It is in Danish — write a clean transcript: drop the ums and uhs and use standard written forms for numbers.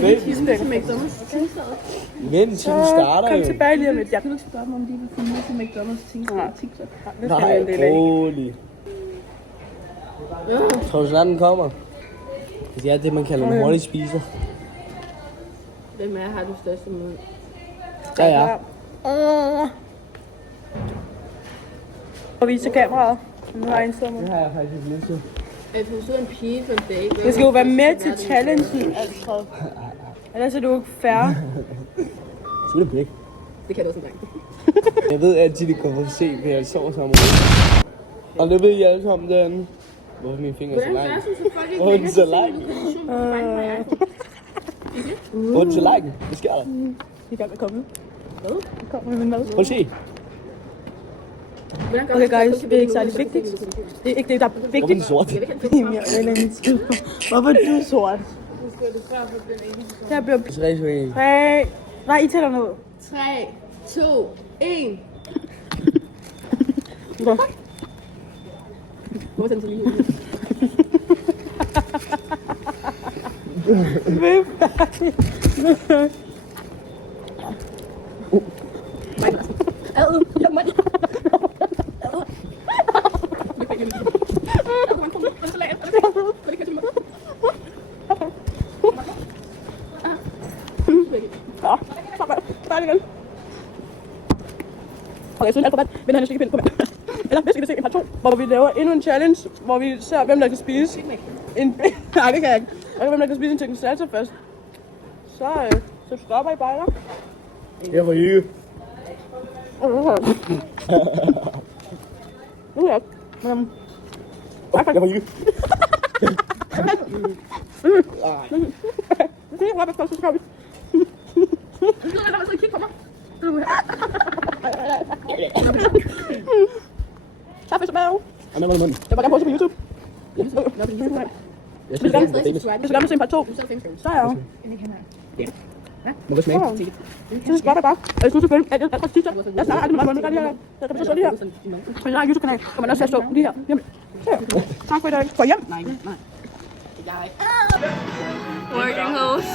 Vent til vi starter Kom jo. tilbage lige om lidt. Jeg Kan du ikke spørge mig, om de vil filme til McDonald's TikTok? Nej, rolig. Tror du snart den kommer? Det er det, man kalder en hurtig spiser. Hvem er har du største mund? Ja. Og vise kameraet. Nu har jeg indstillet mig. Det har jeg faktisk ikke lyst til. Hvis du er en pige for en dag. Jeg skal jo være med til challengen, altså. Ellers er du ikke fair. Skud det pæk. Det kan du også en gang. Jeg ved altid, det kommer for sent, for jeg sover sammen. Og det ved I alle sammen derinde. Hvorfor mine fingre er så lange? Hvorfor er den så lang? Hvor er den så lang? Hvad sker der? Vi er i gang med at komme. Hvad? Vi kommer med min mad. Prøv at se. Okay guys, det er ikke særlig vigtigt. Det er ikke det, der er Hvorfor er vigtigt. den sort? Hvorfor er du sort? Der bliver... 3. Nej, I tæller ned. 3, 2, 1. Hvor er den så lige ud? Okay, jeg synes alt for vand. Vinder han en på eller hvis vi kan se en part 2, hvor vi laver endnu en challenge, hvor vi ser, hvem der kan spise en... Nej, det kan jeg ikke. Og hvem der kan spise en chicken salsa først. Så stopper I bare, der. Jeg var hygge. Nu er jeg. Jeg var hygge. Det er godt, så skal vi. Nu er der altså kigge på mig. Tak for så meget. Og der var munden. Jeg vil gerne poste på YouTube. Jeg synes, Hvis du gerne vil se en part 2, så er jeg jo. Må vi smage? Så skal det bare. Jeg synes selvfølgelig, at jeg faktisk TikTok. Jeg snakker aldrig med mig, jeg kan så lige her. På min egen YouTube-kanal kommer man også til at stå lige her. Jamen. Tak for i dag. Gå hjem. Nej. Working hoes.